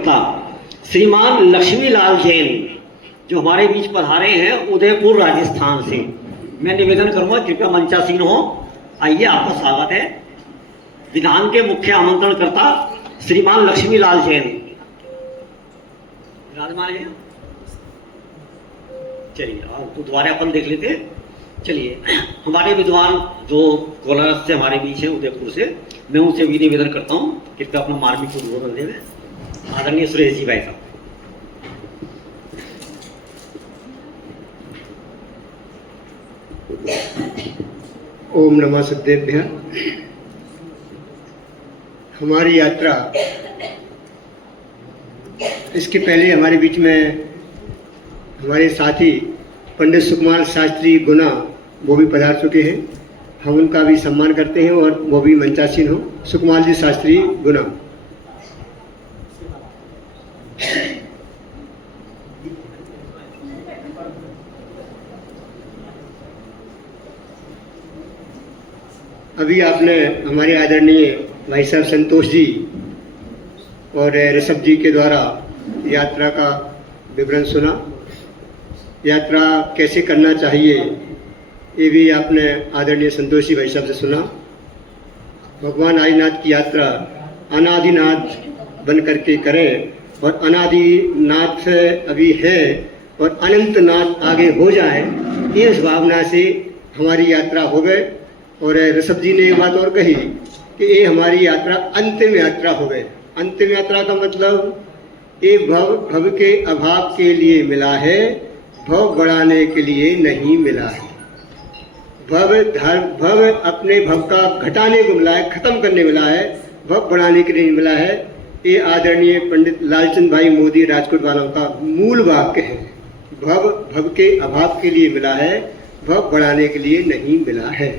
करता श्रीमान लक्ष्मीलाल जैन जो हमारे बीच पधारे हैं उदयपुर राजस्थान से। मैं निवेदन करूंगा कृपया मंचासीन हो, आइए आपका स्वागत है। विधान के मुख्य आमंत्रणकर्ता श्रीमान लक्ष्मीलाल जैन विराजमान है। चलिए तो दोबारा अपन देख लेते हैं। चलिए हमारे विद्वान जो कोलारस से हमारे बीच है उदयपुर से, मैं उनसे भी निवेदन करता हूँ कृपया अपना मार्मिक उद्बोधन दें। आदरणीय सुरेश जी भाई साहब। ओम नमः सिद्धेभ्यः। हमारी यात्रा, इसके पहले हमारे बीच में हमारे साथी पंडित सुकुमार शास्त्री गुना वो भी पधार चुके हैं। हम उनका भी सम्मान करते हैं और वो भी मंचासीन हो। सुकुमार जी शास्त्री गुना। अभी आपने हमारे आदरणीय भाई साहब संतोष जी और ऋषभ जी के द्वारा यात्रा का विवरण सुना। यात्रा कैसे करना चाहिए ये भी आपने आदरणीय संतोष जी भाई साहब से सुना। भगवान आदिनाथ की यात्रा अनादिनाथ बन करके करें और अनादिनाथ अभी है और अनंतनाथ आगे हो जाए, इस भावना से हमारी यात्रा हो गए। और ऋषभ जी ने एक बात और कही कि ये हमारी यात्रा अंतिम यात्रा हो गई। अंतिम यात्रा का मतलब ये भव के अभाव के लिए मिला है, भव बढ़ाने के लिए नहीं मिला है। भव अपने भव का घटाने को मिला है, खत्म करने मिला है, भव बढ़ाने के लिए नहीं मिला है। ये आदरणीय पंडित लालचंद भाई मोदी राजकोट वालों का मूल वाक्य है। भव के अभाव के लिए मिला है, भव बढ़ाने के लिए नहीं मिला है।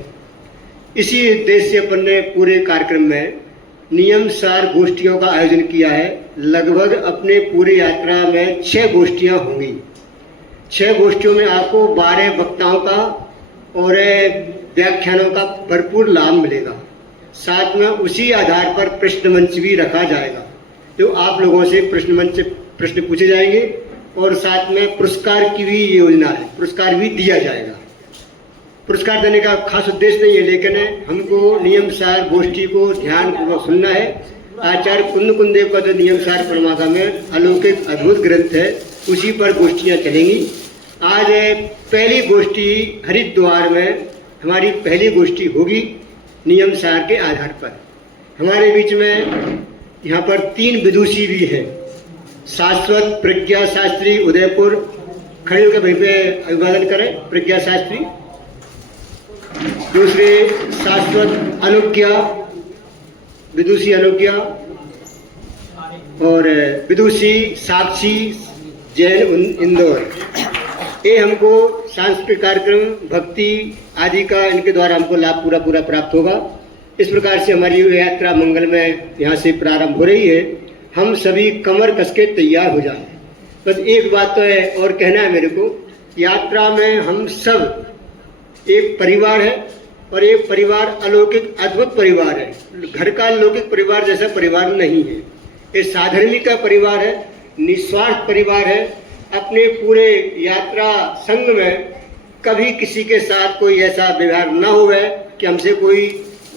इसी उद्देश्य से अपन ने पूरे कार्यक्रम में नियम सार गोष्ठियों का आयोजन किया है। लगभग अपने पूरी यात्रा में 6 गोष्ठियाँ होंगी। 6 गोष्ठियों में आपको 12 वक्ताओं का और व्याख्यानों का भरपूर लाभ मिलेगा। साथ में उसी आधार पर प्रश्न मंच भी रखा जाएगा, जो आप लोगों से प्रश्न पूछे जाएंगे और साथ में पुरस्कार की भी योजना है, पुरस्कार भी दिया जाएगा। पुरस्कार देने का खास उद्देश्य नहीं है, लेकिन हमको नियम सार गोष्ठी को ध्यानपूर्वक सुनना है। आचार्य कुंद कुंदेव का जो नियम सार परमात्मा में अलौकिक अद्भुत ग्रंथ है, उसी पर गोष्ठियाँ चलेंगी। आज पहली गोष्ठी हरिद्वार में हमारी पहली गोष्ठी होगी नियम सार के आधार पर। हमारे बीच में यहाँ पर 3 विदुषी भी हैं। शाश्वत प्रज्ञा शास्त्री उदयपुर, खड़े होकर वहीं पे अभिवादन करें। प्रज्ञा शास्त्री। दूसरे शाश्वत अनुज्ञा, विदुषी अनुज्ञा, और विदुषी साक्षी जैन इंदौर। ये हमको सांस्कृतिक कार्यक्रम भक्ति आदि का इनके द्वारा हमको लाभ पूरा प्राप्त होगा। इस प्रकार से हमारी यात्रा मंगल में यहाँ से प्रारंभ हो रही है। हम सभी कमर कस के तैयार हो जाएं। बस एक बात तो है और कहना है मेरे को, यात्रा में हम सब एक परिवार है और एक परिवार अलौकिक अद्भुत परिवार है। घर का अलौकिक परिवार जैसा परिवार नहीं है। ये साधर्मी का परिवार है, निस्वार्थ परिवार है। अपने पूरे यात्रा संघ में कभी किसी के साथ कोई ऐसा व्यवहार न हो गए कि हमसे कोई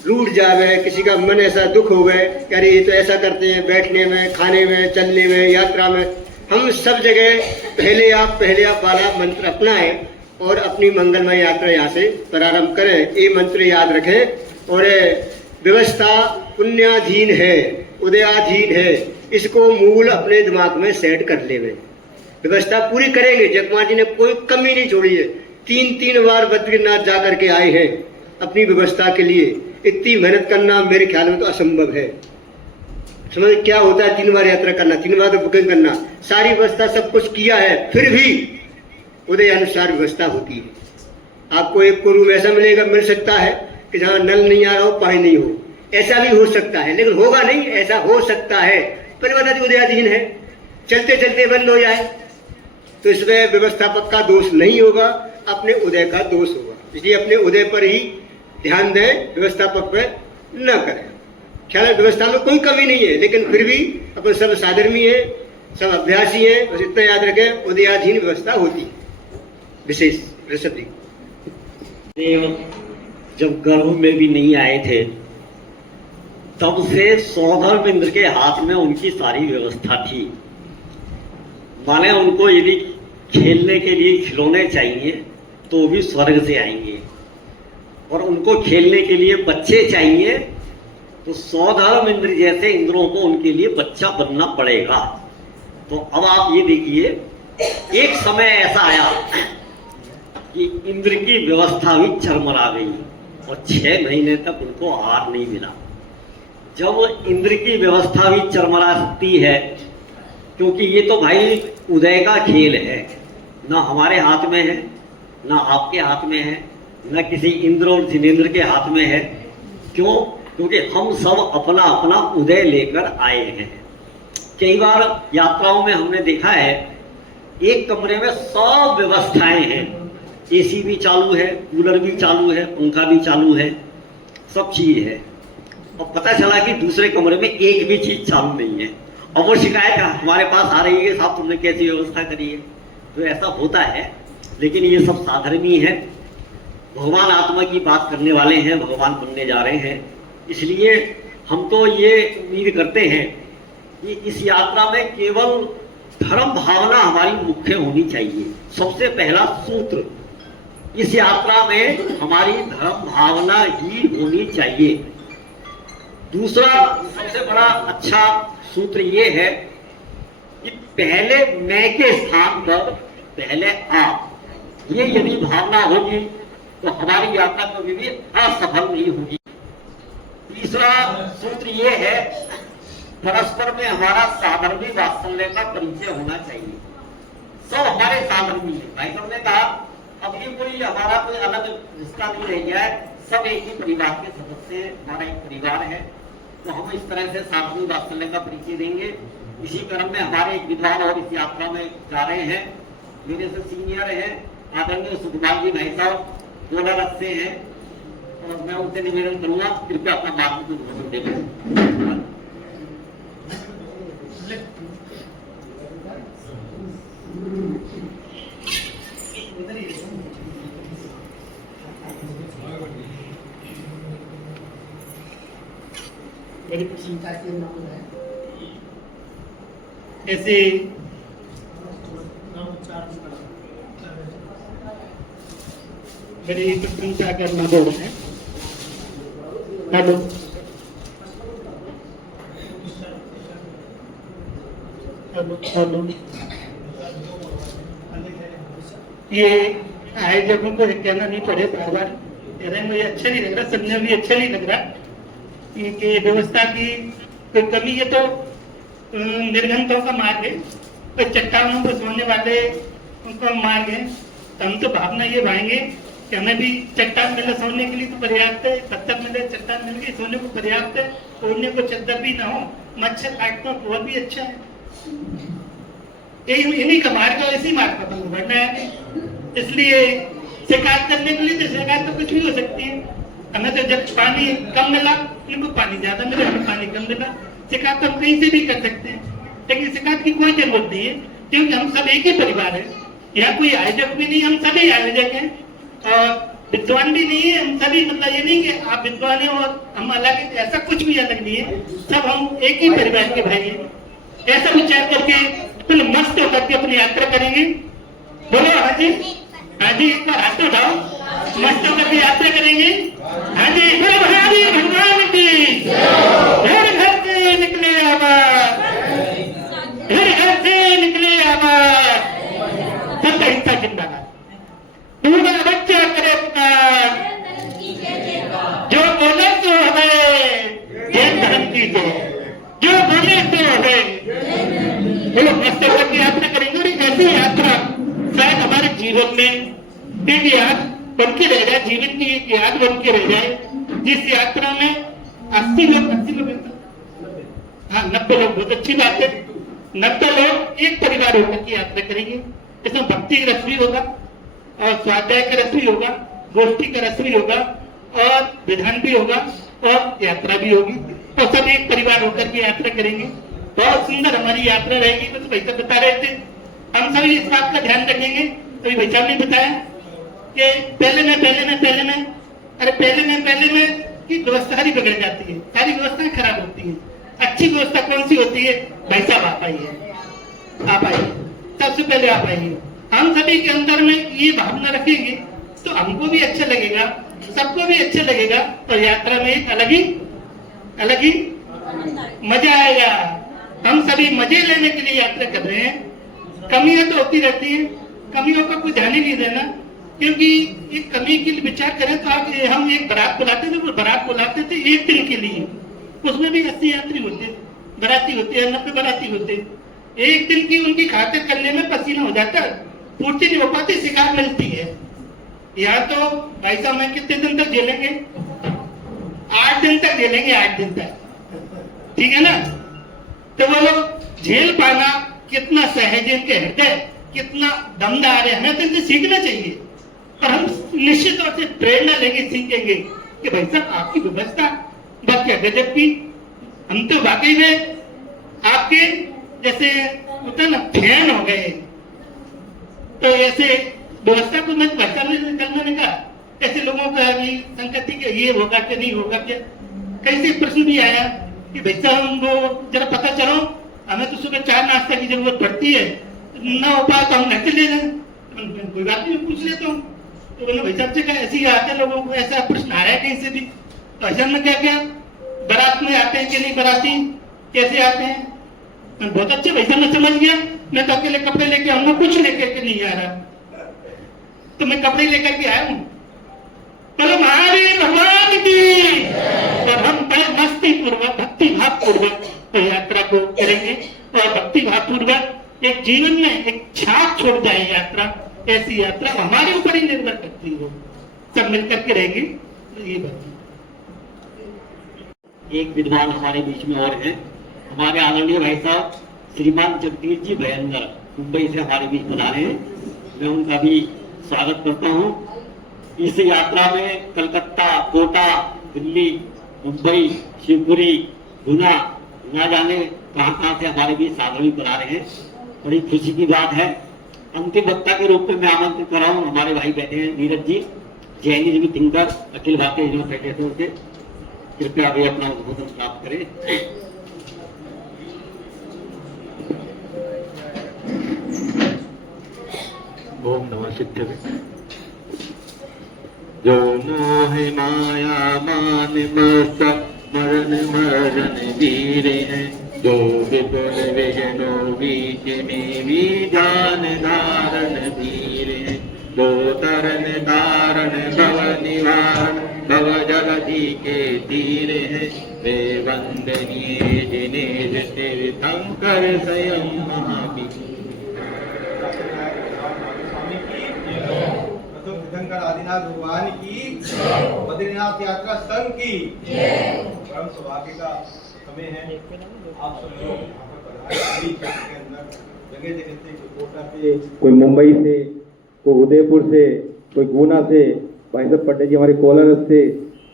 रूठ जावे, किसी का मन ऐसा दुख हो गए कि अरे ये तो ऐसा करते हैं बैठने में, खाने में, चलने में, यात्रा में। हम सब जगह पहले आप वाला मंत्र अपनाएं और अपनी मंगलमय यात्रा यहाँ से प्रारंभ करें। ये मंत्र याद रखें। और व्यवस्था पुण्याधीन है, उदयाधीन है, इसको मूल अपने दिमाग में सेट कर ले। व्यवस्था पूरी करेंगे। जगमा जी ने कोई कमी नहीं छोड़ी है। 3 बार बद्रीनाथ जा करके आए हैं अपनी व्यवस्था के लिए। इतनी मेहनत करना मेरे ख्याल में तो असंभव है। समझ क्या होता है 3 बार यात्रा करना, 3 बार बुकिंग करना, सारी व्यवस्था सब कुछ किया है, फिर भी उदय अनुसार व्यवस्था होती है। आपको एक को रूम ऐसा मिल सकता है कि जहाँ नल नहीं आ रहा हो, पानी नहीं हो, ऐसा भी हो सकता है, लेकिन होगा नहीं। ऐसा हो सकता है, परिवर्तन उदयाधीन है, चलते चलते बंद हो जाए तो इसमें व्यवस्थापक का दोष नहीं होगा, अपने उदय का दोष होगा। इसलिए अपने उदय पर ही ध्यान दें, व्यवस्थापक पर न करें। ख्याल व्यवस्था में कोई कमी नहीं है, लेकिन फिर भी अपन सब साधर्मी है, सब अभ्यासी है। बस इतना याद रखें, उदयाधीन व्यवस्था होती है विशेष। ऋषभ जी, देव जब गर्भ में भी नहीं आए थे तब से सौधर्म इंद्र के हाथ में उनकी सारी व्यवस्था थी। माने उनको यदि खेलने के लिए खिलौने चाहिए तो भी स्वर्ग से आएंगे, और उनको खेलने के लिए बच्चे चाहिए तो सौधर्म इंद्र जैसे इंद्रों को उनके लिए बच्चा बनना पड़ेगा। तो अब आप ये देखिए, एक समय ऐसा आया कि इंद्र की व्यवस्था भी चरमरा गई और 6 महीने तक उनको आहार नहीं मिला। जब इंद्र की व्यवस्था भी चरमरा सकती है, क्योंकि ये तो भाई उदय का खेल है, ना हमारे हाथ में है, ना आपके हाथ में है, ना किसी इंद्र और जिनेंद्र के हाथ में है। क्यों? क्योंकि हम सब अपना अपना उदय लेकर आए हैं। कई बार यात्राओं में हमने देखा है, एक कमरे में सब व्यवस्थाएं हैं, एसी भी चालू है, कूलर भी चालू है, पंखा भी चालू है, सब चीज है, और पता चला कि दूसरे कमरे में एक भी चीज चालू नहीं है, और वो शिकायत हमारे पास आ रही है, साहब तुमने कैसी व्यवस्था करी है। तो ऐसा होता है, लेकिन ये सब साधर्मी है, भगवान आत्मा की बात करने वाले हैं, भगवान बनने जा रहे हैं। इसलिए हम तो ये उम्मीद करते हैं कि इस यात्रा में केवल धर्म भावना हमारी मुख्य होनी चाहिए। सबसे पहला सूत्र, इस यात्रा में हमारी धर्म भावना ही होनी चाहिए। दूसरा सबसे बड़ा अच्छा सूत्र ये है कि पहले मैं के स्थान पर पहले आप, ये यदि भावना होगी तो हमारी यात्रा कभी भी असफल नहीं होगी। तीसरा सूत्र ये है, परस्पर में हमारा साधर्मी वात्सल्य का परिचय होना चाहिए। सब हमारे साधर्मी है। भाई साहब ने कहा अब ये कोई हमारा कोई अलग रिश्ता नहीं रह गया है, सब एक ही परिवार के सदस्य, हमारा एक परिवार है। तो हम इस तरह से साधर्मी वात्सल्य का परिचय देंगे। इसी क्रम में हमारे एक विद्वान और इस यात्रा में जा रहे हैं, मेरे से सीनियर हैं, आदरणीय सुकुमार जी भाई साहब कोलारस से हैं, और मैं उनसे निवेदन करूंगा कृपया अपना मार्ग को उद्बोधन दें। मेरी प्रशंसा के नाम है ऐसे मेरी प्रशंसा करना बोल है। हेलो, हेलो, हेलो, ये आयोजकों को कहना नहीं पड़े बार बार, कह रहे हैं मुझे अच्छा नहीं लग रहा, सुनने भी अच्छा नहीं लग रहा कि व्यवस्था की कोई कमी है। तो निर्घंटों का मार्ग है, कोई चट्टानों पर सोने वाले उनको मार्ग है। तो हम तो भावना ये भाएंगे कि हमें भी चट्टान मिले सोने के लिए तो पर्याप्त है, पत्थर मिले चट्टान मिल गई सोने को पर्याप्त है, ओढ़ने को चद्दर भी ना हो, मच्छर काटना तो वह भी अच्छा है। इन्हीं का मार्ग है, इसी मार्ग पर बढ़ना है। इसलिए शिकायत करने के लिए तो शिकायत तो कुछ भी हो सकती है। हमें तो जब पानी कम मिला, इनको पानी ज्यादा मिला, हमें पानी कम मिला, शिकायत तो हम कहीं से भी कर सकते हैं। लेकिन शिकायत की कोई जरूरत नहीं है, क्योंकि हम सब एक ही परिवार है। यहाँ कोई आयोजक भी नहीं, हम सभी आयोजक हैं, और विद्वान भी नहीं है हम सभी। मतलब ये नहीं कि आप विद्वान हैं और हम अलग हैं, ऐसा कुछ भी अलग नहीं है, सब हम एक ही परिवार के भाई हैं। ऐसा विचार करके फिर मस्त होकर के अपनी यात्रा करेंगे। बोलो हाँ जी, हाँ जी, एक बार हाथ उठाओ, मस्त होकर के यात्रा करेंगे। हाँ जी, हमारी भगवान की घर घर से निकले आवाज, घर घर से निकले आवाज, सबका हिस्सा जिंदाबाद। पूरा बच्चा करे पुकार, जो बोले तो हमें जैन धर्म की जो बोले तो हमें। बोलो मस्त होकर के यात्रा करेंगे। और ऐसी यात्रा शायद हमारे जीवन में एक याद बन के रह जाए, जीवन की एक याद बन के रह जाए, जिस यात्रा में 80 लोग, हाँ 90 लोग, बहुत अच्छी बात है, 90 लोग एक परिवार होकर की यात्रा करेंगे। इसमें भक्ति का रस भी होगा, और स्वाध्याय का रस भी होगा, गोष्ठी का रस भी होगा, और विधान भी होगा, और यात्रा भी होगी। और सब एक परिवार होकर के यात्रा करेंगे। बहुत सुंदर हमारी यात्रा रहेगी। तो भाई साहब बता रहे थे, हम सभी इस बात का ध्यान रखेंगे। तो भाई साहब ने बताया कि पहले में की व्यवस्था सारी बिगड़ जाती है, सारी व्यवस्थाएं खराब होती है। अच्छी व्यवस्था कौन सी होती है? भाई साहब आप आइए, सबसे पहले आप आइए। हम सभी के अंदर में ये भावना रखेंगे तो हमको भी अच्छा लगेगा, सबको भी अच्छा लगेगा, और यात्रा में एक अलग ही मजा आएगा। हम सभी मजे लेने के लिए यात्रा कर रहे हैं। कमियां तो होती रहती हैं, कमियों का कोई ध्यान ही नहीं देना, क्योंकि एक कमी के लिए विचार करें तो आप हम एक बारात बुलाते थे, वो बारात बुलाते थे एक दिन के लिए, उसमें भी 80 यात्री होते, बाराती होते हैं, 90 बाराती होते। एक दिन की उनकी खातिर करने में पसीना हो जाता है, पूर्ति नहीं हो पाती, शिकायत मिलती है। यहाँ तो भाई साहब मैं कितने दिन तक झेलेंगे? 8 दिन तक झेलेंगे, 8 दिन तक, ठीक है ना? तो वो लोग झेल पाना कितना सहज है, इनके हृदय कितना दमदार है, हमें तो इनसे सीखना चाहिए। और हम निश्चित तौर से प्रेरणा लेंगे, सीखेंगे कि भाई साहब आपकी व्यवस्था वाकई गजब की। हम तो वाकई में आपके जैसे होता है ना, फैन हो गए। तो ऐसे व्यवस्था को मैं भाई साहब ने कल मैंने कहा, ऐसे लोगों का भी संगति के ये होगा कि नहीं होगा क्या, कैसे प्रश्न भी आया कि भाई साहब हमको जरा पता चलो, हमें तो सुबह 4 नाश्ता की जरूरत पड़ती है, ना हो पाए तो हम घर चले जाए। कोई बात नहीं, पूछ लेता हूँ। तो बोले भाई साहब से क्या ऐसे ही आते लोगों को, ऐसा प्रश्न आया कहीं से भी? तो ऐसा में क्या बारात में आते हैं कि नहीं, बाराती कैसे आते हैं? बहुत अच्छे भाई साहब, मैं समझ गया। मैं तो अकेले कपड़े लेके आऊंगा, कुछ लेकर के नहीं आ रहा, तो मैं कपड़े लेकर के आया हूँ। पर हमारे भगवान की, और हम बड़े मस्ती पूर्वक, भक्ति भाव पूर्वक तो यात्रा को करेंगे, और भक्ति भाव पूर्वक एक जीवन में एक छाप छोड़ जाए यात्रा। ऐसी यात्रा हमारे ऊपर ही निर्भर करती है, सब मिलकर के रहेंगे। तो ये बात, एक विद्वान हमारे बीच में और हैं, हमारे आदरणीय भाई साहब श्रीमान जगदीश जी भयंकर मुंबई से हमारे बीच पधारे हैं। मैं उनका भी स्वागत करता हूँ। इस यात्रा में कलकत्ता, कोटा, दिल्ली, मुंबई, शिवपुरी, गुना, ना जाने कहाँ से हमारे बीच साधु भी पधारे हैं। बड़ी खुशी की बात है। अंतिम वक्ता के रूप में मैं आमंत्रित कर रहा हूँ, हमारे भाई बैठे हैं Neeraj ji, Jainism thinker, Akhil Bharatiya Hindu federation से। कृपया भी अपना उद्बोधन प्राप्त करें। ओम नमः सिद्धवे। जो मोह माया मान मस्तक मरण वीर है, जो विपुल विजनो बीच में भी जान धारण धीर है, जो तरन तारण भव निवारण भव जलधि के तीर है, वे वंदनीय जिनेश तीर्थंकर स्वयं महावीर। आदिनाथ भगवान की, बद्रीनाथ यात्रा संघ की। परम सौभाग्य का समय है। आप सब लोग यहाँ पर पधारे के अंदर जगह जगह से, कोई कोटा से, कोई मुंबई से, कोई उदयपुर से, कोई गुना से, भाई साहब पटेल जी हमारे कोलारस से,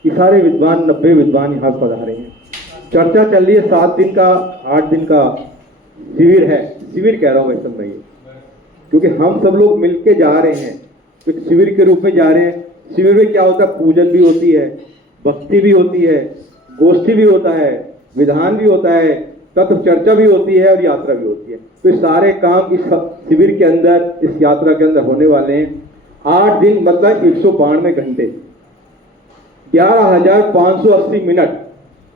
ये सारे विद्वान 90 विद्वान यहाँ पधारे हैं। चर्चा चल रही है 7 दिन का 8 दिन का शिविर है। शिविर कह रहा हूँ वैसे मैं, क्योंकि हम सब लोग मिलके जा रहे हैं, तो शिविर के रूप में जा रहे हैं। शिविर में क्या होता है? पूजन भी होती है, भक्ति भी होती है, गोष्ठी भी होता है, विधान भी होता है, तत्व चर्चा भी होती है और यात्रा भी होती है। तो ये सारे काम इस शिविर के अंदर, इस यात्रा के अंदर होने वाले हैं। 8 दिन मतलब 192 घंटे, 11,580 मिनट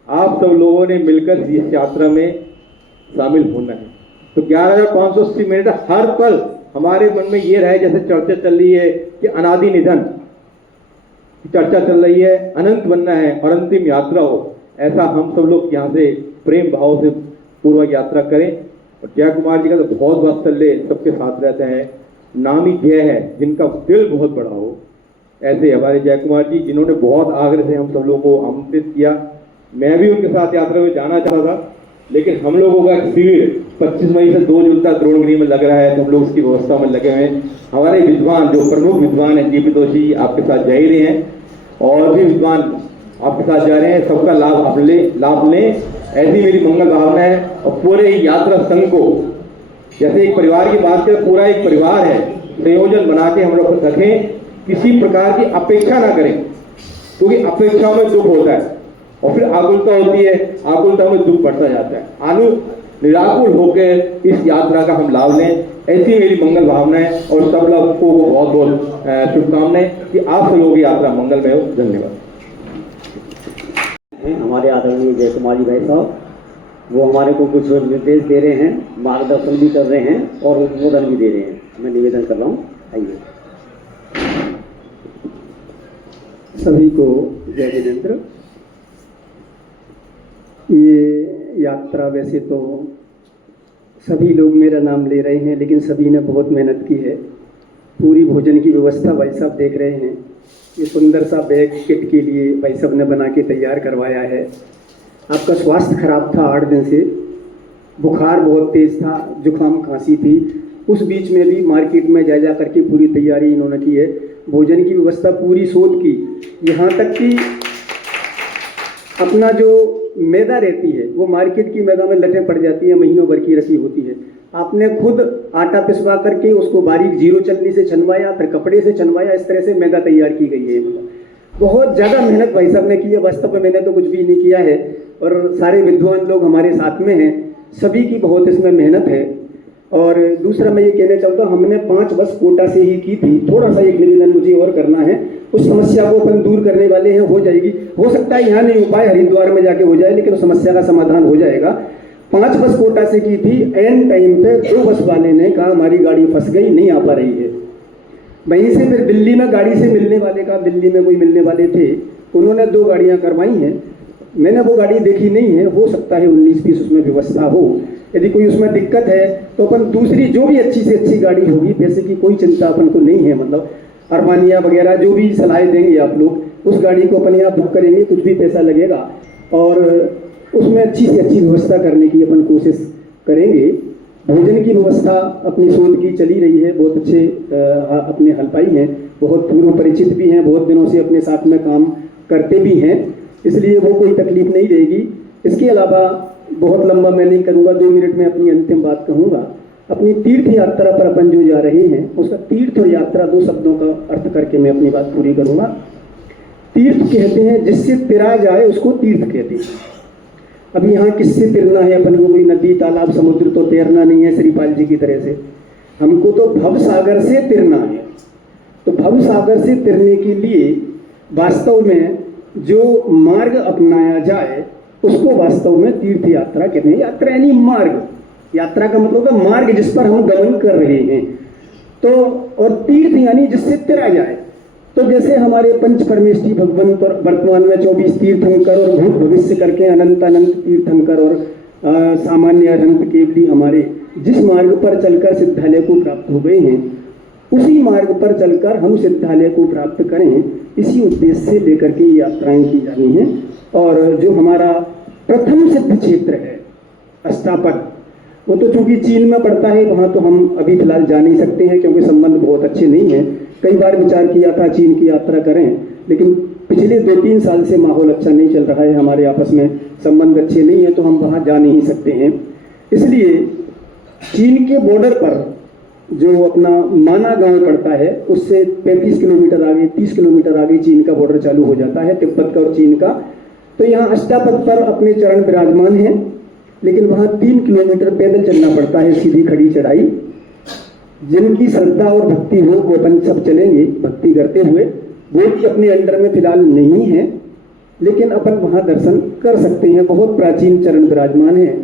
आप सब लोगों ने मिलकर इस यात्रा में शामिल होना है। तो 11,580 मिनट हर पल हमारे मन में ये रहे, जैसे चर्चा चल रही है कि अनादि निधन की चर्चा चल रही है, अनंत बनना है और अंतिम यात्रा हो, ऐसा हम सब लोग यहाँ से प्रेम भाव से पूर्वक यात्रा करें। और जय कुमार जी का तो बहुत वात्सल्य सबके साथ रहते हैं, नाम ही जय है, जिनका दिल बहुत बड़ा हो, ऐसे हमारे जय कुमार जी, जिन्होंने बहुत आग्रह से हम सब लोगों को आमंत्रित किया। मैं भी उनके साथ यात्रा में जाना चाहता था, लेकिन हम लोगों का शिविर 25 मई से 2 जून तक द्रोणगिरी में लग रहा है, तो हम लोग उसकी व्यवस्था में लगे हुए हैं। हमारे विद्वान, जो प्रमुख विद्वान हैं, जीपी दोषी आपके साथ जा ही रहे हैं, और भी विद्वान आपके साथ जा रहे हैं, सबका लाभ लें, ऐसी मेरी मंगल भावना है। और पूरे यात्रा संघ को, जैसे एक परिवार की बात करें, पूरा एक परिवार है, संयोजन बना के हम लोग रखें, किसी प्रकार की अपेक्षा ना करें, क्योंकि अपेक्षाओं में दुख होता है और फिर आकुलता होती है, आकुलता में दुख बढ़ता जाता है। निराकुल होकर इस यात्रा का हम लाभ लें, ऐसी मेरी मंगल भावना है। और सब लोगों को बहुत बहुत शुभकामनाएं कि आप सब लोगों की यात्रा मंगलमय हो। धन्यवाद। हमारे आदरणीय जय कुमार जी भाई साहब, वो हमारे को कुछ निर्देश दे रहे हैं, मार्गदर्शन भी कर रहे हैं और उद्बोधन भी दे रहे हैं। मैं निवेदन कर रहा हूँ, आइए। सभी को जय जिनेंद्र। ये यात्रा वैसे तो सभी लोग मेरा नाम ले रहे हैं, लेकिन सभी ने बहुत मेहनत की है। पूरी भोजन की व्यवस्था भाई साहब देख रहे हैं, ये सुंदर सा बैग किट के लिए भाई साहब ने बना के तैयार करवाया है। आपका स्वास्थ्य खराब था, 8 दिन से बुखार बहुत तेज था, जुकाम खांसी थी, उस बीच में भी मार्केट में जा करके पूरी तैयारी इन्होंने की है। भोजन की व्यवस्था पूरी शोध की, यहाँ तक कि अपना जो मैदा रहती है वो मार्केट की मैदा में लटें पड़ जाती है, महीनों भर की रखी होती है। आपने खुद आटा पिसवा करके उसको बारीक जीरो चलनी से छनवाया, फिर कपड़े से छनवाया, इस तरह से मैदा तैयार की गई है। बहुत ज़्यादा मेहनत भाई साहब ने की है। वास्तव में मैंने तो कुछ भी नहीं किया है और सारे विद्वान लोग हमारे साथ में हैं, सभी की बहुत इसमें मेहनत है। और दूसरा मैं ये कहना चाहता हूँ, हमने 5 बस कोटा से ही की थी। थोड़ा सा एक निवेदन मुझे और करना है, उस समस्या को अपन दूर करने वाले हैं, हो जाएगी। हो सकता है यहाँ नहीं हो पाए, हरिद्वार में जाके हो जाए, लेकिन उस समस्या का समाधान हो जाएगा। 5 बस कोटा से की थी, एंड टाइम पे 2 बस वाले ने कहा हमारी गाड़ी फंस गई, नहीं आ पा रही है। वहीं से फिर दिल्ली में गाड़ी से मिलने वाले का, दिल्ली में कोई मिलने वाले थे, उन्होंने 2 गाड़ियाँ करवाई हैं। मैंने वो गाड़ी देखी नहीं है, हो सकता है 19-20 उसमें व्यवस्था हो। यदि कोई उसमें दिक्कत है तो अपन दूसरी जो भी अच्छी से अच्छी गाड़ी होगी, पैसे की कोई चिंता अपन को नहीं है, मतलब अरमानिया वगैरह जो भी सलाह देंगे आप लोग, उस गाड़ी को अपन यहाँ बुक करेंगे, कुछ भी पैसा लगेगा और उसमें अच्छी से अच्छी व्यवस्था करने की अपन कोशिश करेंगे। भोजन की व्यवस्था अपनी शोध की चली रही है, बहुत अच्छे अपने हलपाई हैं, बहुत पूर्व परिचित भी हैं, बहुत दिनों से अपने साथ में काम करते भी हैं, इसलिए वो कोई तकलीफ नहीं रहेगी। इसके अलावा बहुत लंबा मैं नहीं करूँगा, 2 मिनट में अपनी अंतिम बात कहूँगा। अपनी तीर्थ यात्रा पर अपन जो जा रहे हैं, उसका तीर्थ और यात्रा 2 शब्दों का अर्थ करके मैं अपनी बात पूरी करूँगा। तीर्थ कहते हैं जिससे तिरा जाए उसको तीर्थ कहते हैं। अब यहाँ किससे तिरना है अपन को? कोई नदी तालाब समुद्र तो तैरना नहीं है श्रीपाल जी की तरह से, हमको तो भव सागर से तिरना है। तो भव सागर से तिरने के लिए वास्तव में जो मार्ग अपनाया जाए उसको वास्तव में तीर्थ यात्रा कहते हैं। यात्रा यानी मार्ग, यात्रा का मतलब है मार्ग जिस पर हम गमन कर रहे हैं। तो और तीर्थ यानी जिससे तिरा जाए। तो जैसे हमारे पंच परमेष्ठी भगवंत और वर्तमान में 24 तीर्थंकर और भूत भविष्य करके अनंत अनंत तीर्थंकर और सामान्य अनंत केवली हमारे जिस मार्ग पर चलकर सिद्धालय को प्राप्त हो गए हैं, उसी मार्ग पर चलकर हम सिद्धालय को प्राप्त करें, इसी उद्देश्य से लेकर के यात्राएं की जानी हैं। और जो हमारा प्रथम सिद्ध क्षेत्र है अष्टापद, वो तो चूंकि चीन में पड़ता है, वहाँ तो हम अभी फिलहाल जा नहीं सकते हैं क्योंकि संबंध बहुत अच्छे नहीं हैं। कई बार विचार किया था चीन की यात्रा करें, लेकिन पिछले 2-3 साल से माहौल अच्छा नहीं चल रहा है, हमारे आपस में संबंध अच्छे नहीं है, तो हम वहाँ जा नहीं सकते हैं। इसलिए चीन के बॉर्डर पर जो अपना माना गांव पड़ता है, उससे 35 किलोमीटर आगे, 30 किलोमीटर आगे चीन का बॉर्डर चालू हो जाता है, तिब्बत का और चीन का। तो यहाँ अष्टापद पर अपने चरण विराजमान हैं, लेकिन वहाँ 3 किलोमीटर पैदल चलना पड़ता है, सीधी खड़ी चढ़ाई। जिनकी श्रद्धा और भक्ति हो वो अपन सब चलेंगे भक्ति करते हुए। वो भी अपने अंडर में फिलहाल नहीं है, लेकिन अपन वहाँ दर्शन कर सकते हैं, बहुत प्राचीन चरण विराजमान है।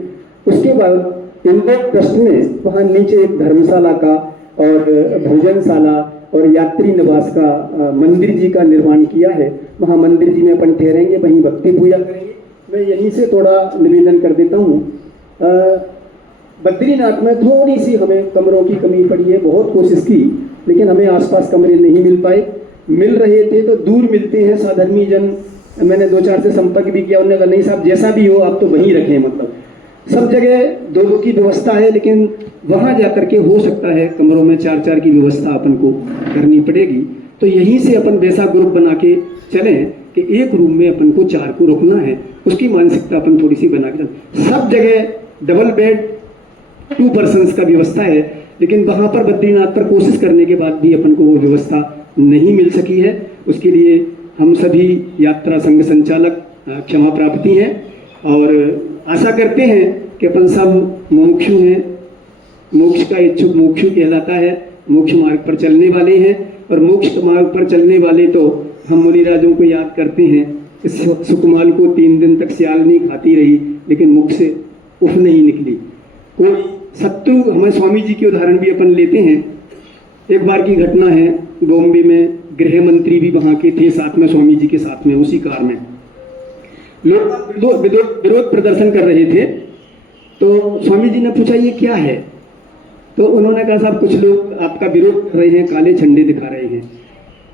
उसके बाद इंदौर ट्रस्ट ने वहाँ नीचे एक धर्मशाला का और भोजनशाला और यात्री निवास का मंदिर जी का निर्माण किया है। वहाँ मंदिर जी में अपन ठहरेंगे, वहीं भक्ति पूजा करेंगे। मैं यहीं से थोड़ा निवेदन कर देता हूँ। बद्रीनाथ में थोड़ी सी हमें कमरों की कमी पड़ी है, बहुत कोशिश की, लेकिन हमें आसपास कमरे नहीं मिल पाए। मिल रहे थे तो दूर मिलते हैं साधर्मी जन, मैंने 2-4 से संपर्क भी किया, उन्होंने कहा नहीं साहब जैसा भी हो आप तो वहीं रखें, मतलब सब जगह 2-2 की व्यवस्था है, लेकिन वहाँ जाकर के हो सकता है कमरों में 4-4 की व्यवस्था अपन को करनी पड़ेगी। तो यहीं से अपन वैसा ग्रुप बना के चलें कि एक रूम में अपन को 4 को रुकना है, उसकी मानसिकता अपन थोड़ी सी बना के सब जगह डबल बेड 2 पर्सन्स का व्यवस्था है, लेकिन वहाँ पर बद्रीनाथ पर कोशिश करने के बाद भी अपन को वो व्यवस्था नहीं मिल सकी है। उसके लिए हम सभी यात्रा संघ संचालक क्षमा प्राप्ति हैं और आशा करते हैं कि अपन सब मुमुक्षु हैं, मोक्ष का इच्छुक मुमुक्षु कहलाता है, मोक्ष मार्ग पर चलने वाले हैं। और मोक्ष मार्ग पर चलने वाले तो हम मुनिराजों को याद करते हैं, इस सुकुमाल को 3 दिन तक सियालनी खाती रही लेकिन मुख से उफ नहीं निकली। कोई शत्रु, हमें स्वामी जी के उदाहरण भी अपन लेते हैं। एक बार की घटना है, बॉम्बे में गृह मंत्री भी वहाँ के थे, साथ में स्वामी जी के साथ में उसी कार में लोग विरोध प्रदर्शन कर रहे थे। तो स्वामी जी ने पूछा ये क्या है, तो उन्होंने कहा साहब कुछ लोग आपका विरोध कर रहे हैं, काले झंडे दिखा रहे हैं।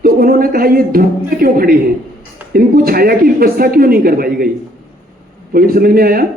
तो उन्होंने कहा ये धूप में क्यों खड़े हैं, इनको छाया की व्यवस्था क्यों नहीं करवाई गई। पॉइंट समझ में आया।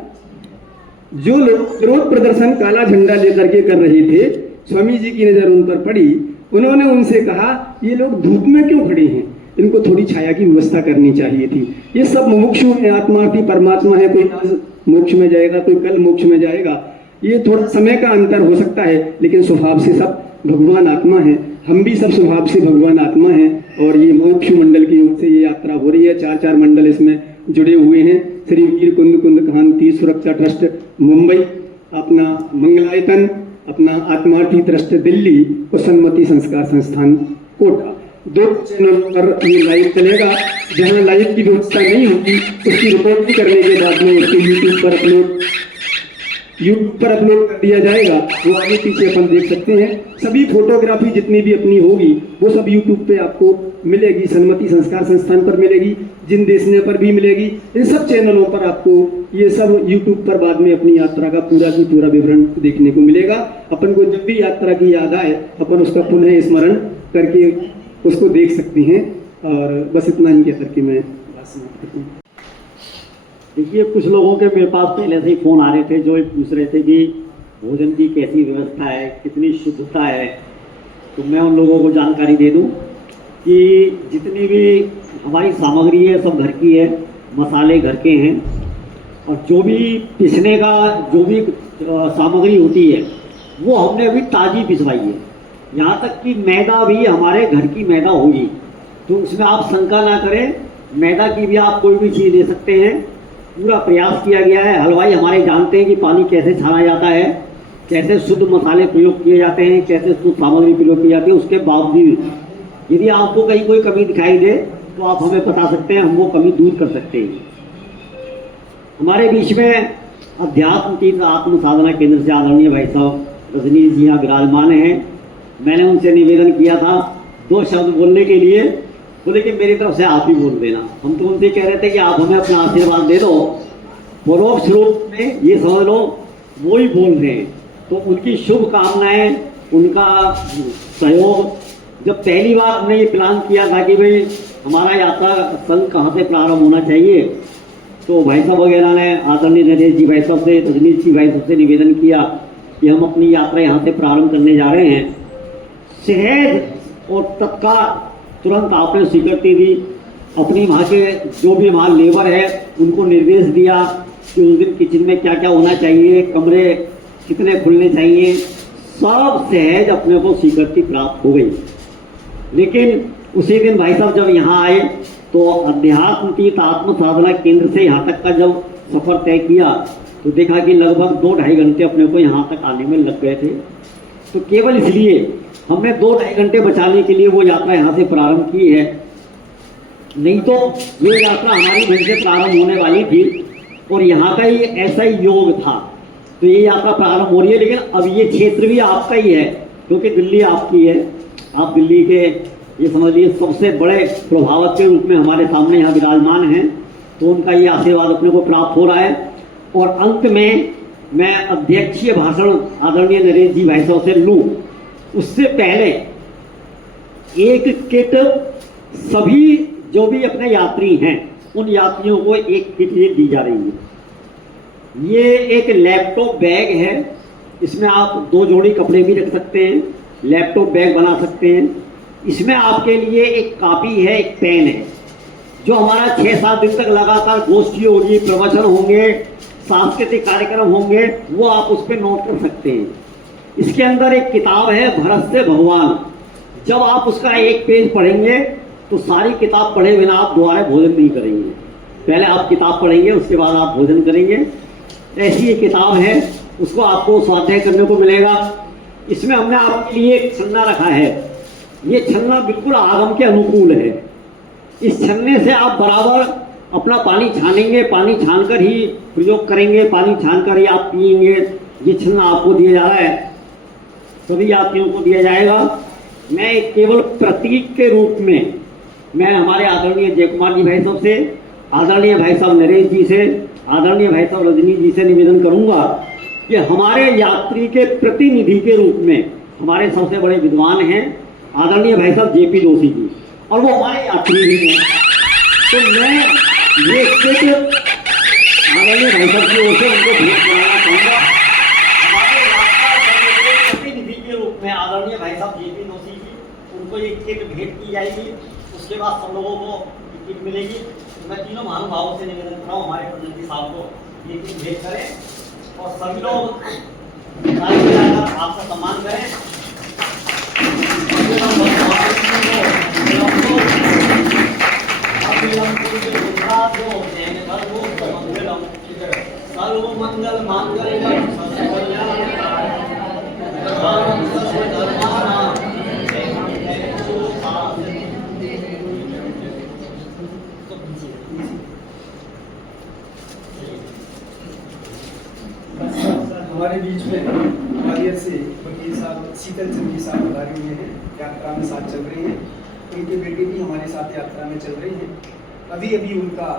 जो लोग विरोध प्रदर्शन काला झंडा लेकर के कर रहे थे, स्वामी जी की नजर उन पर पड़ी, उन्होंने उनसे कहा ये लोग धूप में क्यों खड़े हैं, इनको थोड़ी छाया की व्यवस्था करनी चाहिए थी। ये सब मुमुक्षु हैं, आत्मार्थी परमात्मा है, कोई आज मोक्ष में जाएगा, कोई कल मोक्ष में जाएगा। ये थोड़ा समय का अंतर हो सकता है, लेकिन स्वभाव से सब भगवान आत्मा है। हम भी सब स्वभाव से भगवान आत्मा हैं। और ये मोक्ष मंडल की ओर से ये यात्रा हो रही है। 4 मंडल इसमें जुड़े हुए हैं। श्री वीर कुंद कुंद कांति सुरक्षा ट्रस्ट मुंबई, अपना मंगलायतन, अपना आत्मार्थी ट्रस्ट दिल्ली और सन्मति संस्कार संस्थान कोटा। 2 चैनलों पर ये लाइव चलेगा। जहाँ लाइव की व्यवस्था नहीं होगी उसकी रिपोर्ट भी करने के बाद में उसको यूट्यूब पर अपलोड कर दिया जाएगा। वो आगे पीछे अपन देख सकते हैं। सभी फोटोग्राफी जितनी भी अपनी होगी वो सब यूट्यूब पे आपको मिलेगी। सन्मति संस्कार संस्थान पर मिलेगी, जिन देशने पर भी मिलेगी। इन सब चैनलों पर आपको ये सब यूट्यूब पर बाद में अपनी यात्रा का पूरा की पूरा विवरण देखने को मिलेगा। अपन को जब भी यात्रा की याद आए अपन उसका पुनः स्मरण करके उसको देख सकते हैं। और बस इतना ही कह करके मैं बात समाप्त करता हूँ। देखिए, कुछ लोगों के मेरे पास पहले से ही फ़ोन आ रहे थे जो पूछ रहे थे कि भोजन की कैसी व्यवस्था है, कितनी शुद्धता है। तो मैं उन लोगों को जानकारी दे दूं कि जितनी भी हमारी सामग्री है सब घर की है, मसाले घर के हैं और जो भी पिसने का जो भी सामग्री होती है वो हमने अभी ताज़ी पिसवाई है। यहाँ तक कि मैदा भी हमारे घर की मैदा होगी, तो उसमें आप शंका ना करें। मैदा की भी आप कोई भी चीज़ ले सकते हैं। पूरा प्रयास किया गया है। हलवाई हमारे जानते हैं कि पानी कैसे छाना जाता है, कैसे शुद्ध मसाले प्रयोग किए जाते हैं, कैसे शुद्ध सामग्री प्रयोग की जाती है। उसके बावजूद यदि आपको कहीं कोई कमी दिखाई दे तो आप हमें बता सकते हैं, हम वो कमी दूर कर सकते हैं। हमारे बीच में अध्यात्म तीर्थ आत्म साधना केंद्र से आदरणीय भाई साहब रजनीश जी यहाँ विराजमान हैं। मैंने उनसे निवेदन किया था 2 शब्द बोलने के लिए, बोले कि मेरी तरफ से आप ही बोल देना। हम तो उनसे कह रहे थे कि आप हमें अपना आशीर्वाद दे दो। परोक्ष रूप में ये समझ लो वो ही बोल रहे हैं। तो उनकी शुभकामनाएं, उनका सहयोग। जब पहली बार हमने ये प्लान किया था कि भाई हमारा यात्रा संघ कहाँ से प्रारंभ होना चाहिए, तो भाई साहब वगैरह ने आदरणीय नरेश जी भाई साहब से, रजनीश जी भाई साहब से निवेदन किया कि हम अपनी यात्रा यहाँ से प्रारंभ करने जा रहे हैं। सहज और तत्काल तुरंत आपने स्वीकृति दी। अपनी वहाँ के जो भी वहाँ लेबर है उनको निर्देश दिया कि उस दिन किचन में क्या क्या होना चाहिए, कमरे कितने खुलने चाहिए, सब सहज अपने को स्वीकृति प्राप्त हो गई। लेकिन उसी दिन भाई साहब जब यहाँ आए तो अध्यात्म तीर्थ आत्म साधना केंद्र से यहाँ तक का जब सफ़र तय किया तो देखा कि लगभग 2-2.5 घंटे अपने को यहाँ तक आने में लग गए थे। तो केवल इसलिए हमने 2-2.5 घंटे बचाने के लिए वो यात्रा यहाँ से प्रारंभ की है। नहीं तो ये यात्रा हमारी घर से प्रारंभ होने वाली थी और यहाँ का ही ऐसा ही योग था। तो ये यात्रा प्रारंभ हो रही है, लेकिन अब ये क्षेत्र भी आपका ही है क्योंकि दिल्ली आपकी है। आप दिल्ली के ये समझ लीजिए सबसे बड़े प्रभावक के रूप में हमारे सामने यहाँ विराजमान हैं। तो उनका ये आशीर्वाद अपने को प्राप्त हो रहा है। और अंत में मैं अध्यक्षीय भाषण आदरणीय नरेश जी भाई साहब से लूँ, उससे पहले एक किट सभी जो भी अपने यात्री हैं उन यात्रियों को एक किट ये दी जा रही है। ये एक लैपटॉप बैग है, इसमें आप 2 जोड़ी कपड़े भी रख सकते हैं, लैपटॉप बैग बना सकते हैं। इसमें आपके लिए एक कॉपी है, एक पेन है। जो हमारा 6-7 दिन तक लगातार गोष्ठी होगी, प्रवचन होंगे, सांस्कृतिक कार्यक्रम होंगे, वो आप उस पर नोट कर सकते हैं। इसके अंदर एक किताब है भरत से भगवान। जब आप उसका एक पेज पढ़ेंगे तो सारी किताब पढ़े बिना आप दोबारा भोजन नहीं करेंगे। पहले आप किताब पढ़ेंगे, उसके बाद आप भोजन करेंगे। ऐसी ये किताब है, उसको आपको स्वाध्याय करने को मिलेगा। इसमें हमने आपके लिए एक छन्ना रखा है। ये छन्ना बिल्कुल आगम के अनुकूल है। इस छन्ने से आप बराबर अपना पानी छानेंगे, पानी छानकर ही प्रयोग करेंगे, पानी छानकर ही आप पिएंगे। ये छन्ना आपको दिया जा रहा है, सभी यात्रियों को दिया जाएगा। मैं एक केवल प्रतीक के रूप में मैं हमारे आदरणीय जय कुमार जी भाई साहब से, आदरणीय भाई साहब नरेश जी से, आदरणीय भाई साहब रजनी जी से निवेदन करूंगा कि हमारे यात्री के प्रतिनिधि के रूप में हमारे सबसे बड़े विद्वान हैं आदरणीय भाई साहब जेपी जोशी जी, और वो हमारे यात्री भी हैं। तो मैं ये स्टेट आदरणीय भाई साहब की ओर से उनको भेंट कराना चाहूँगा। हमारे यात्रा संघ के प्रतिनिधि के रूप में आदरणीय भाई साहब जेपी जोशी जी, उनको एक किट भेंट की जाएगी। उसके बाद सब लोगों को किट मिलेगी। मैं तीनों महानुभावों से निवेदन कर रहा हूँ हमारे प्रतिनिधि साहब को ये किट भेंट करें और सभी लोग आपका सम्मान करें। सर्व मंगल मांगल्यम हमारे बीच में ग्वालियर से वकील साहब शीतल चंद जी साहब पधारे हुए हैं, यात्रा में साथ चल रहे हैं। उनके बेटे भी हमारे साथ यात्रा में चल रहे हैं। अभी अभी उनका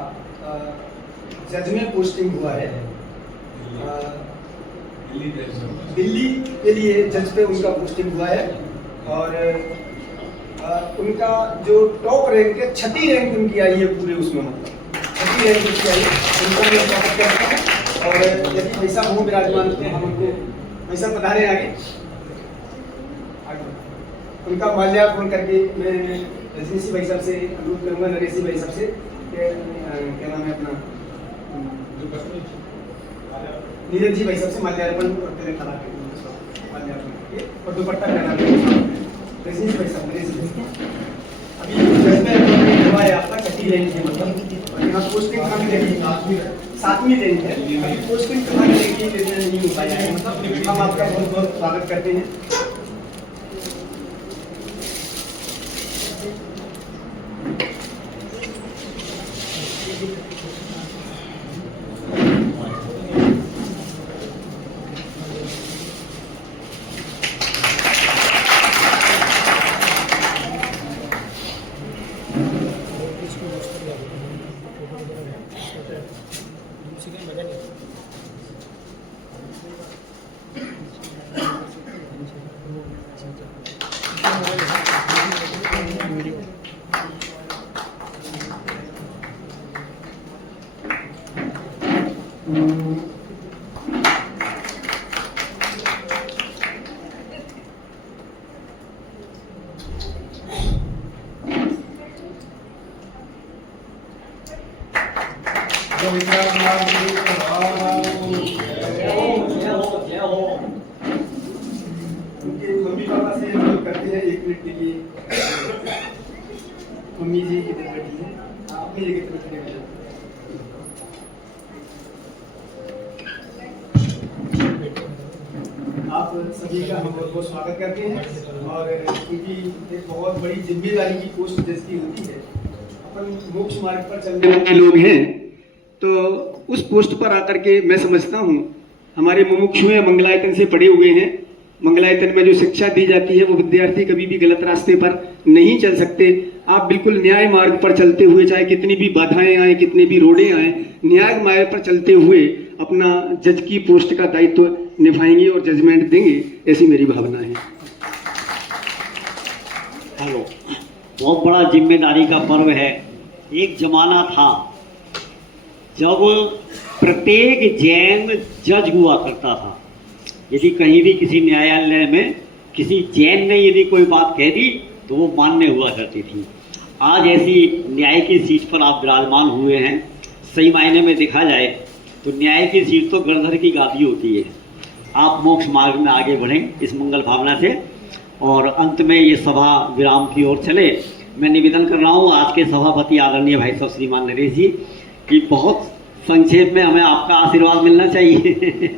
जज में पोस्टिंग हुआ है। दिल्ली के लिए जज पे उनका पोस्टिंग हुआ है और उनका जो टॉप रैंक है, 6ठी रैंक उनकी आई है पूरे उसमें, मतलब 6ठी रैंक उनकी आई है। उनको मैं स्वागत करता हूँ और यदि भाई साहब हो विराजमान तो हम उनको भाई साहब पधारे आगे। उनका माल्यार्पण करके मैं रजनीश भाई साहब से अनुरोध करूँगा, नरेश भाई साहब से, क्या नाम है अपना, नीरज जी भाई साहब से माल्यार्पण और तेरे खड़ा माल्यार्पण और दुपट्टा पहना रजनीश भाई साहब, नरेश भाई अभी हुआ है आपका 6ठी रैंक है, मतलब और यहाँ पोस्टिंग कहाँ मिलेगी, 7वीं रैंक है। अभी पोस्टिंग कहाँ मिलेगी नहीं हो पाया है, मतलब हम आपका बहुत बहुत स्वागत करते हैं। उनके मम्मी पापा से अनुरोध करते हैं 1 मिनट के लिए। मम्मी जी की तरफ बैठी है, अपनी जगह पर खड़े हो जाओ। आप सभी का हम बहुत बहुत स्वागत करते हैं और क्योंकि एक बहुत बड़ी जिम्मेदारी की पोस्ट जैसी होती है, अपन मोक्ष मार्ग पर चलने वाले लोग हैं, तो उस पोस्ट पर आकर के मैं समझता हूँ हमारे मुमुक्षु मंगलायतन से पढ़े हुए हैं। मंगलायतन में जो शिक्षा दी जाती है वो विद्यार्थी कभी भी गलत रास्ते पर नहीं चल सकते। आप बिल्कुल न्याय मार्ग पर चलते हुए, चाहे कितनी भी बाधाएं आए, कितनी भी रोड़े आए, न्याय मार्ग पर चलते हुए अपना जज की पोस्ट का दायित्व निभाएंगे और जजमेंट देंगे, ऐसी मेरी भावना है। हेलो, बहुत बड़ा जिम्मेदारी का पर्व है। एक जमाना था जब प्रत्येक जैन जज हुआ करता था। यदि कहीं भी किसी न्यायालय में किसी जैन ने यदि कोई बात कह दी तो वो मान्य हुआ करती थी। आज ऐसी न्याय की सीट पर आप विराजमान हुए हैं। सही मायने में देखा जाए तो न्याय की सीट तो गणधर की गादी होती है। आप मोक्ष मार्ग में आगे बढ़ें इस मंगल भावना से, और अंत में ये सभा विराम की ओर चले। मैं निवेदन कर रहा हूँ आज के सभापति आदरणीय भाई साहब श्रीमान नरेश जी कि बहुत संक्षेप में हमें आपका आशीर्वाद मिलना चाहिए।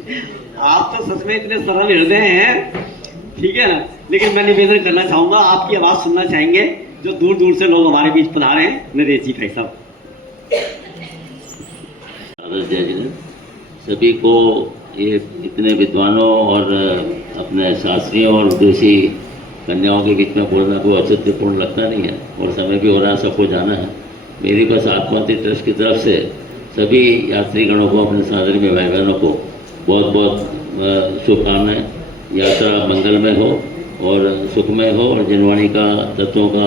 आप तो सच में इतने सरल हृदय हैं, ठीक है ना, लेकिन मैं निवेदन करना चाहूँगा, आपकी आवाज़ सुनना चाहेंगे जो दूर दूर से लोग हमारे बीच पधारे हैं। नरेश जी भाई साहब। सभी को ये इतने विद्वानों और अपने शास्त्रियों और विदेशी कन्याओं के बीच में बोलना कोई औचित्यपूर्ण लगता नहीं है, और समय भी हो रहा है, सबको जाना है। मेरी बस आत्मावती ट्रस्ट की तरफ से सभी यात्रीगणों को, अपने सादरी भाई बहनों को बहुत बहुत शुभकामनाएं। यात्रा मंगलमय हो और सुखमय हो, और जनवाणी का तत्वों का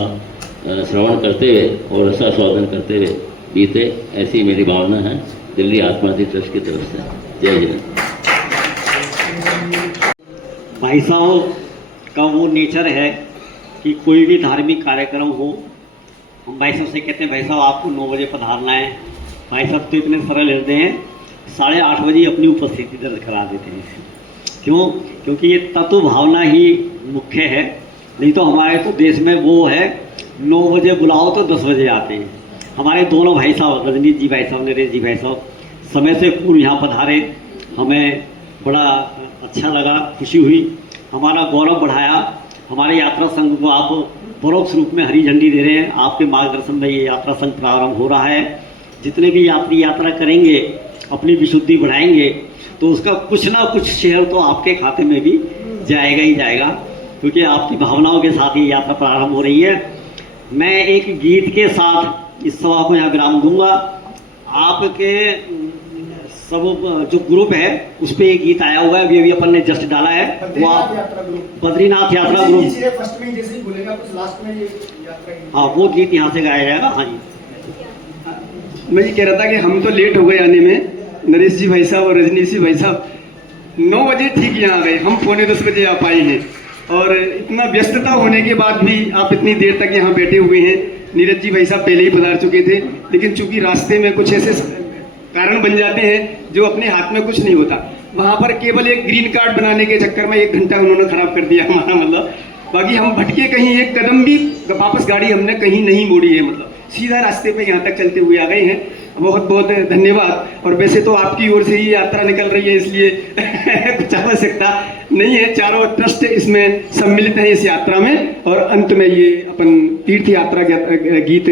श्रवण करते हुए और रसास्वादन करते हुए बीते, ऐसी मेरी भावना है दिल्ली आत्मावती ट्रस्ट की तरफ से। जय हिंद। भाई साहब का वो नेचर है कि कोई भी धार्मिक कार्यक्रम हो, हम भाई साहब से कहते हैं भाई साहब आपको 9 बजे पधारना है। भाई साहब तो इतने सरल हृदय हैं, 8:30 बजे अपनी उपस्थिति दर्ज करा देते हैं। क्यों? क्योंकि ये तत्व भावना ही मुख्य है। नहीं तो हमारे तो देश में वो है 9 बजे बुलाओ तो 10 बजे आते हैं। हमारे दोनों भाई साहब, रजनीश जी भाई साहब, नरेश जी भाई साहब, समय से पूर्व यहाँ पधारे, हमें बड़ा अच्छा लगा, खुशी हुई, हमारा गौरव बढ़ाया। हमारे यात्रा संघ को आप परोक्ष रूप में हरी झंडी दे रहे हैं। आपके मार्गदर्शन में ये यात्रा संघ प्रारंभ हो रहा है। जितने भी यात्री यात्रा करेंगे, अपनी विशुद्धि बढ़ाएंगे, तो उसका कुछ ना कुछ शेयर तो आपके खाते में भी जाएगा ही जाएगा, क्योंकि आपकी भावनाओं के साथ ये यात्रा प्रारंभ हो रही है। मैं एक गीत के साथ इस सभा को यहाँ विराम दूंगा। आपके सब जो ग्रुप है उस पर एक गीत आया हुआ है, अभी अपन ने जस्ट डाला है, वो बद्रीनाथ यात्रा ग्रुप। हाँ, वो गीत यहाँ से गाया जाएगा। हाँ जी। मैं ये कह रहा था कि हम तो लेट हो गए आने में, नरेश जी भाई साहब और रजनीश जी भाई साहब 9 बजे ठीक यहाँ आ गए, हम 9:45 बजे आ पाए हैं। और इतना व्यस्तता होने के बाद भी आप इतनी देर तक यहाँ बैठे हुए हैं। नीरज जी भाई साहब पहले ही पधार चुके थे, लेकिन चूंकि रास्ते में कुछ ऐसे कारण बन जाते हैं जो अपने हाथ में कुछ नहीं होता, वहाँ पर केवल एक ग्रीन कार्ड बनाने के चक्कर में 1 घंटा उन्होंने खराब कर दिया हमारा। मतलब बाकी हम भटके कहीं एक कदम भी वापस गाड़ी हमने कहीं नहीं मोड़ी है, मतलब सीधा रास्ते पे यहाँ तक चलते हुए आ गए हैं। बहुत बहुत धन्यवाद। और वैसे तो आपकी ओर से ही यात्रा निकल रही है, इसलिए कुछ आवश्यकता नहीं है। चारों ट्रस्ट इसमें सम्मिलित हैं इस यात्रा में, और अंत में ये अपन तीर्थ यात्रा गीत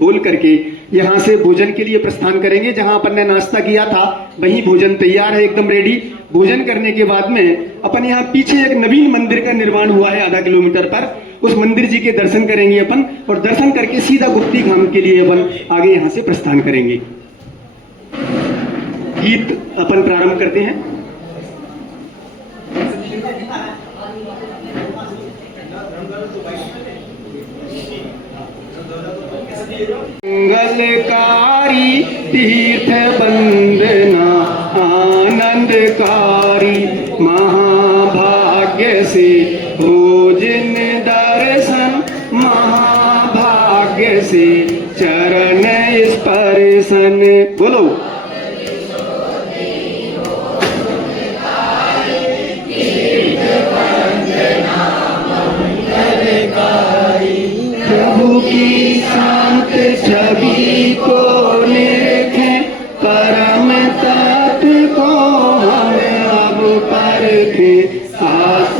बोल करके यहाँ से भोजन के लिए प्रस्थान करेंगे। जहाँ अपन ने नाश्ता किया था वहीं भोजन तैयार है, एकदम रेडी। भोजन करने के बाद में अपन यहाँ पीछे एक नवीन मंदिर का निर्माण हुआ है आधा किलोमीटर पर, उस मंदिर जी के दर्शन करेंगे अपन, और दर्शन करके सीधा गुप्ती धाम के लिए अपन आगे यहाँ से प्रस्थान करेंगे। गीत अपन प्रारंभ करते हैं। मंगलकारी तीर्थ बंदना आनंदकारी, महाभाग्य से हो जिन दर्शन, महाभाग्य से चरण स्पर्शन। बोलो। प्रभु की शांत छवि को निरखें, परम तत्व को हम अब परखें।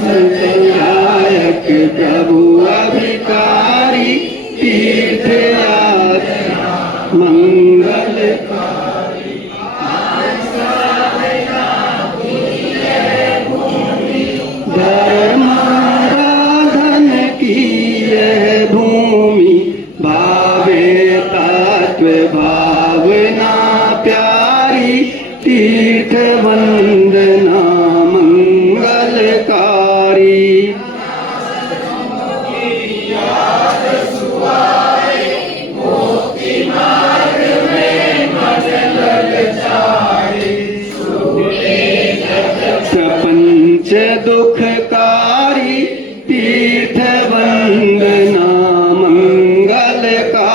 आत्मसहायक प्रभु अभिकारी, तीर्थ यात्रा मंगलकारी। धर्माराधन की यह भूमि, भावे तत्व भावना प्यारी, तीर्थ वंदना मंगलकारी। प्रपंच दुखकारी, तीर्थ वंदना मंगलकारी।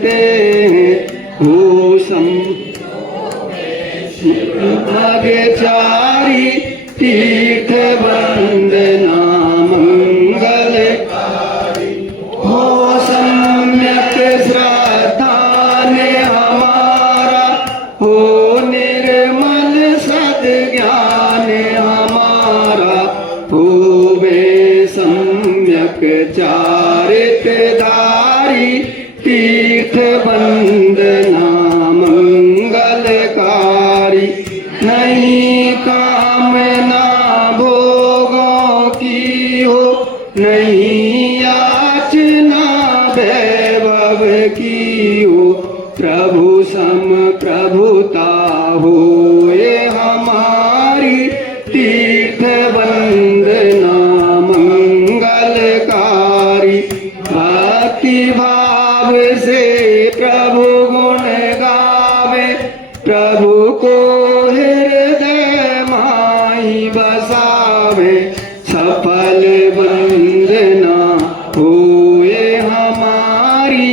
कहते हैं हो मगे चारी तीर्थ वंदना मंगलकारी हो सम्यक श्रद्धा ने हमारा हो निर्मल सद्ज्ञान हमारा हो वे सम्यक चारित्रधारी तीर्थ वंदना मंगलकारी नहीं कामना भोगों की हो नहीं याचना वैभव की हो प्रभु सम प्रभुता हो ये हमारी तीर्थ वंदना मंगलकारी भक्ति भाव से प्रभु गुण गावे प्रभु को हृदय माही बसावे सफल वंदना होए हमारी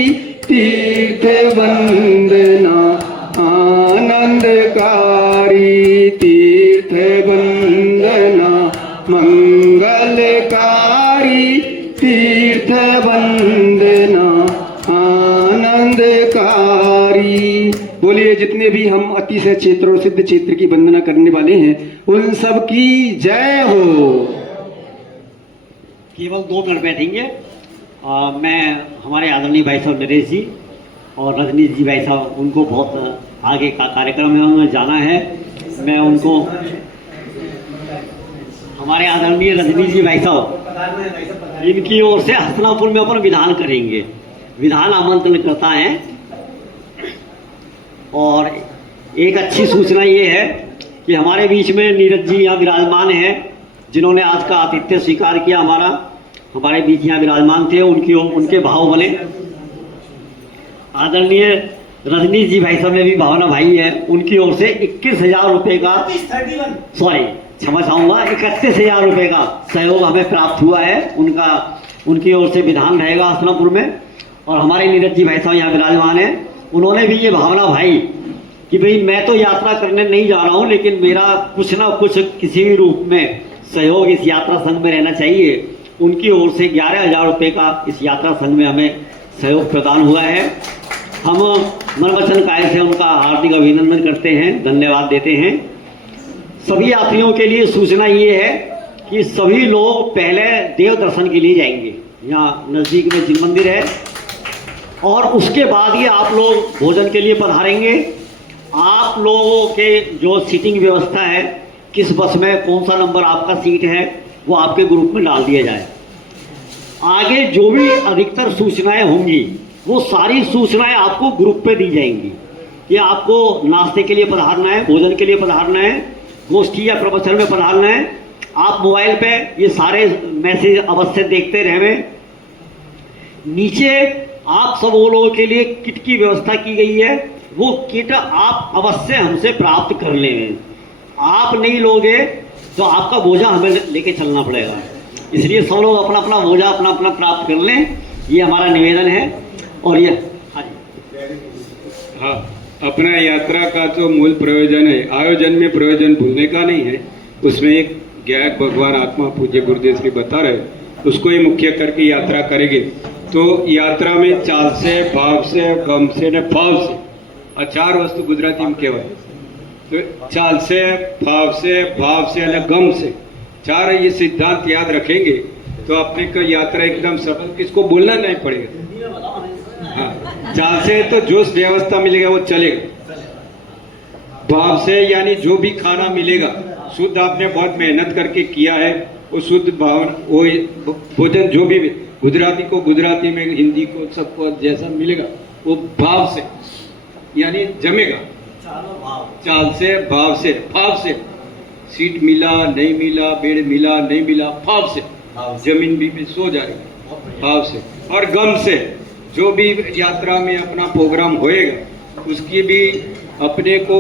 तीर्थ वंदना आनंदकारी तीर्थ वंदना मंगलकारी तीर्थ वंदना आनंदकारी। बोलिए जितने भी हम अतिशय क्षेत्र और सिद्ध क्षेत्र की वंदना करने वाले हैं उन सब की जय हो। केवल 2 मिनट बैठेंगे। मैं हमारे आदरणीय भाई साहब नरेश जी और रजनीश जी भाई साहब उनको बहुत आगे का कार्यक्रम में उन्होंने जाना है। मैं उनको हमारे आदरणीय रजनीश जी भाई साहब इनकी ओर से हसनापुर में अपन विधान करेंगे। विधान आमंत्रण करता है और एक अच्छी सूचना ये है कि हमारे बीच में नीरज जी यहाँ विराजमान है जिन्होंने आज का आतिथ्य स्वीकार किया। हमारे बीच यहाँ विराजमान थे। उनके भाव बने। आदरणीय रजनीश जी भाई साहब ने भी भावना भाई है उनकी ओर से 21,000 रुपये का क्षमा चाहूँगा 31,000 रुपये का सहयोग हमें प्राप्त हुआ है। उनकी ओर से विधान रहेगा हसनापुर में। और हमारे नीरज जी भाई साहब यहाँ विराजमान है। उन्होंने भी ये भावना भाई कि भाई मैं तो यात्रा करने नहीं जा रहा हूँ लेकिन मेरा कुछ ना कुछ किसी भी रूप में सहयोग इस यात्रा संघ में रहना चाहिए। उनकी ओर से 11,000 रुपये का इस यात्रा संघ में हमें सहयोग प्रदान हुआ है। हम मन वचन काय से उनका हार्दिक अभिनंदन करते हैं, धन्यवाद देते हैं। सभी यात्रियों के लिए सूचना ये है कि सभी लोग पहले देव दर्शन के लिए जाएंगे। यहाँ नज़दीक में जिन मंदिर है और उसके बाद ही आप लोग भोजन के लिए पधारेंगे। आप लोगों के जो सीटिंग व्यवस्था है, किस बस में कौन सा नंबर आपका सीट है, वो आपके ग्रुप में डाल दिया जाए। आगे जो भी अधिकतर सूचनाएं होंगी वो सारी सूचनाएं आपको ग्रुप पे दी जाएंगी कि आपको नाश्ते के लिए पधारना है, भोजन के लिए पधारना है, गोष्ठी या प्रवचन में पधारना है। आप मोबाइल पे ये सारे मैसेज अवश्य देखते रहें। नीचे आप सब वो लोगों के लिए किट की व्यवस्था की गई है। वो किट आप अवश्य हमसे प्राप्त कर लें। आप नहीं लोगे तो आपका बोझा हमें लेके चलना पड़ेगा। इसलिए सब लोग अपना अपना बोझा अपना अपना प्राप्त कर लें, ये हमारा निवेदन है। और ये हाँ, अपना यात्रा का जो मूल प्रयोजन है, आयोजन में प्रयोजन भूलने का नहीं है। उसमें एक ज्ञात भगवान आत्मा पूज्य गुरुदेव श्री बता रहे, उसको ही मुख्य करके यात्रा करेंगे। तो यात्रा में चाल से, भाव से, गम से न भाव से, और 4 वस्तु गुजराती में केवल। तो चाल से, भाव से न गम से, 4 ये सिद्धांत याद रखेंगे तो अपने का यात्रा एकदम सफल, किसको बोलना नहीं पड़ेगा। हाँ, चाल से तो जो व्यवस्था मिलेगा वो चलेगा। भाव से यानी जो भी खाना मिलेगा शुद्ध, आपने बहुत मेहनत करके किया है, वो शुद्ध भाव, वो भोजन जो भी गुजराती को गुजराती में, हिंदी को सबको जैसा मिलेगा वो भाव से यानी जमेगा। चाल से, भाव से, भाव से, सीट मिला नहीं मिला, बेड मिला नहीं मिला, भाव से, जमीन भी सो जाएगी भाव से। और गम से, जो भी यात्रा में अपना प्रोग्राम होएगा उसकी भी अपने को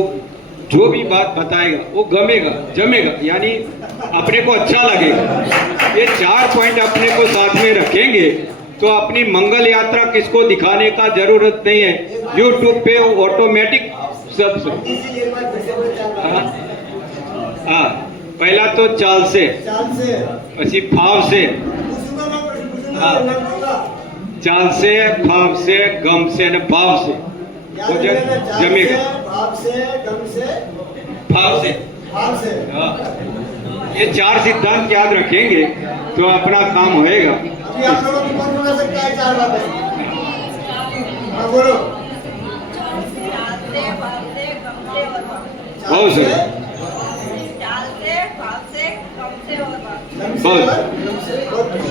जो भी बात बताएगा वो गमेगा, जमेगा, यानी अपने को अच्छा लगेगा। ये 4 पॉइंट अपने को साथ में रखेंगे तो अपनी मंगल यात्रा किसको दिखाने का जरूरत नहीं है, यूट्यूब पे ऑटोमेटिक सब हाँ पहला तो चाल से પછી फाव से हाँ चाल से फाव से गम से और भाव से तो जमेगा भाव से हाँ ये 4 सिद्धांत याद रखेंगे तो अपना काम होएगा। बहुत सही बहुत